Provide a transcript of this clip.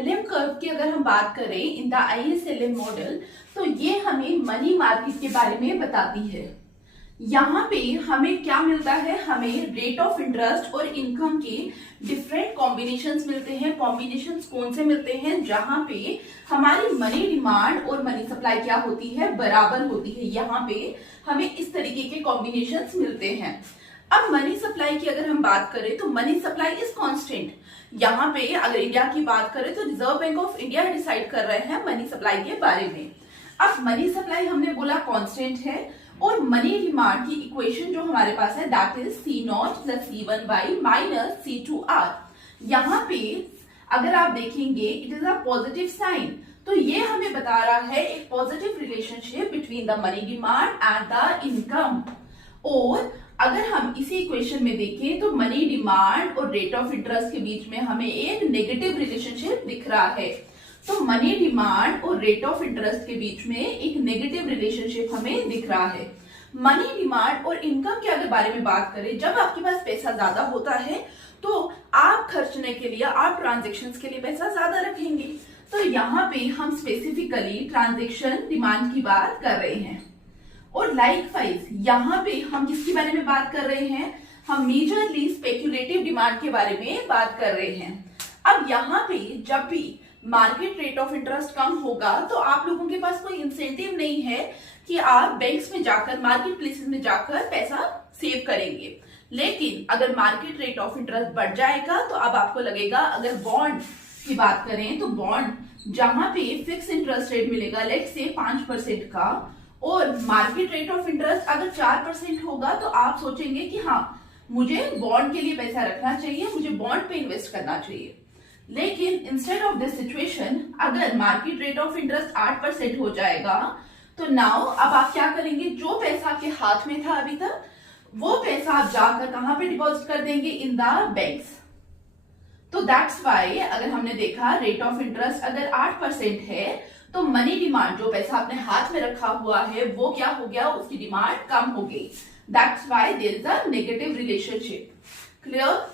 LM curve की अगर हम बात करें इन द आईएसएलएम मॉडल, तो ये हमें मनी मार्केट के बारे में बताती है। यहाँ पे हमें क्या मिलता है, हमें रेट ऑफ इंटरेस्ट और इनकम के डिफरेंट कॉम्बिनेशंस मिलते हैं। कॉम्बिनेशंस कौन से मिलते हैं, जहां पे हमारी मनी डिमांड और मनी सप्लाई क्या होती है, बराबर होती है। यहाँ पे हमें इस तरीके के कॉम्बिनेशंस मिलते हैं। अब मनी सप्लाई की अगर हम बात करें तो मनी सप्लाई इज कांस्टेंट। यहाँ पे अगर इंडिया की बात करें तो reserve bank of India decide कर रहे हैं मनी सप्लाई के बारे में। अब मनी सप्लाई हमने बोला कांस्टेंट है, और मनी डिमांड की इक्वेशन जो हमारे पास है that is C0 plus C1y minus C2R। यहाँ पे अगर आप देखेंगे it is a positive sign, तो ये हमें बता रहा है एक positive relationship between the money demand and the income. और अगर हम इसी इक्वेशन में देखें तो मनी डिमांड और रेट ऑफ इंटरेस्ट के बीच में हमें एक नेगेटिव रिलेशनशिप दिख रहा है। तो मनी डिमांड और रेट ऑफ इंटरेस्ट के बीच में एक नेगेटिव रिलेशनशिप हमें दिख रहा है। मनी डिमांड और इनकम के अगर बारे में बात करें, जब आपके पास पैसा ज्यादा होता है तो आप खर्चने के लिए, आप ट्रांजेक्शन्स के लिए पैसा ज्यादा रखेंगे। तो यहाँ पे हम स्पेसिफिकली ट्रांजेक्शन डिमांड की बात कर रहे हैं। और लाइकवाइज यहाँ पे हम किसके बारे में बात कर रहे हैं, हम मेजरली स्पेक्यूलेटिव डिमांड के बारे में बात कर रहे हैं। अब यहाँ पे जब भी मार्केट रेट ऑफ इंटरेस्ट कम होगा तो आप लोगों के पास कोई इंसेंटिव नहीं है कि आप बैंक्स में जाकर, मार्केट प्लेसेस में जाकर पैसा सेव करेंगे। लेकिन अगर मार्केट रेट ऑफ इंटरेस्ट बढ़ जाएगा तो अब आपको लगेगा, अगर बॉन्ड की बात करें तो बॉन्ड जहां पे फिक्स इंटरेस्ट रेट मिलेगा लेट से 5% का, और मार्केट रेट ऑफ इंटरेस्ट अगर 4% होगा, तो आप सोचेंगे कि हाँ मुझे बॉन्ड के लिए पैसा रखना चाहिए, मुझे बॉन्ड पे इन्वेस्ट करना चाहिए। लेकिन इंस्टेड ऑफ दिस सिचुएशन, अगर मार्केट रेट ऑफ इंटरेस्ट 8% हो जाएगा तो नाउ अब आप क्या करेंगे, जो पैसा आपके हाथ में था अभी तक, वो पैसा आप जाकर कहां पे डिपॉजिट कर देंगे, इन द बैंक्स। तो दैट्स वाई अगर हमने देखा रेट ऑफ इंटरेस्ट अगर 8% है तो मनी डिमांड, जो पैसा आपने हाथ में रखा हुआ है, वो क्या हो गया, उसकी डिमांड कम हो गई। That's why there is a negative relationship. Clear?